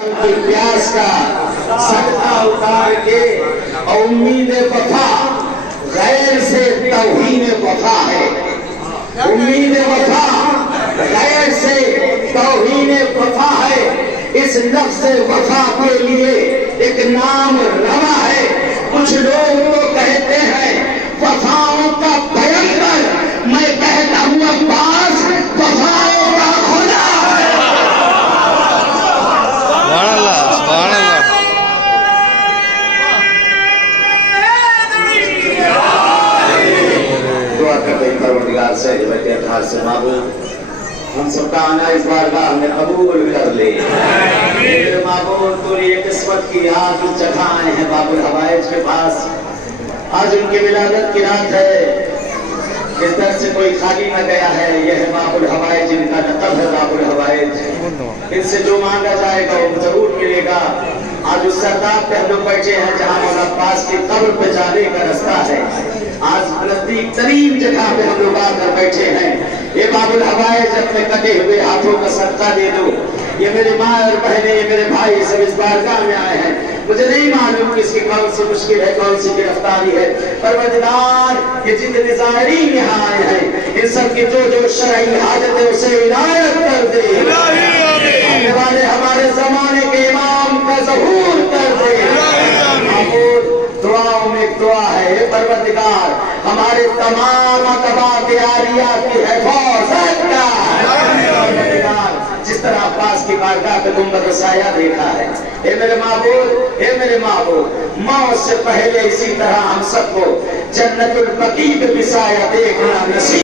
प्यास का सदका उतार के उम्मीद वफा गैर से तौहीन वफा है। उम्मीद वफा गैर से तौहीन वफा है। इस लफ्ज़ वफा के लिए एक नाम रवा है। कुछ लोग तो कहते हैं वफाओं का भयंकर, मैं कहता हूँ अब्बास वफाओं का खुदा है। दुआ करते हैं परवरदिगार से से माबूद हम सबका आना इस बारगाह में कबूल कर ले। मेरे माबूद तूने ये किस्मत की आज जगह आए हैं बाबुल हवाइज के पास। आज उनकी विलादत की रात है। इस दर से कोई खाली न गया है। यह है बाबुल हवाइज, इनका लक़ब है बाबुल हवाइज। इनसे जो मांगा जाएगा वो जरूर मिलेगा। आज उस सरदार पे हम लोग बैठे हैं जहाँ मौला अब्बास की कब्र पे जाने का रास्ता है। आज नजदीक तरीन जगह पे हम लोग आकर बैठे हैं। ये बाबुल हवाइज अपने कटे हुए हाथों का सदका दे दो। ये मेरे माँ और बहनें, ये मेरे भाई सब इस बारगाह में आए हैं। मुझे नहीं मालूम कि इसकी कौन सी मुश्किल है, कौन सी गिरफ्तारी है। परवरदिगार ये जितने ज़ायरीन यहाँ आए हैं इन सब की जो जो शरई हाजत है उसे इनायत कर दे। आने वाले हमारे जमाने के इमाम का ज़हूर कर दे। दुआओं में दुआ है परवरदिगार हमारे तमाम अतबा के आलिया की हिफाज़त का। जिस तरह अब्बास की बारगाह पे गुंबद साया देखा है, हे मेरे महबूब मौत से पहले इसी तरह हम सबको जन्नतुल बकी पे भी साया देखना नसीब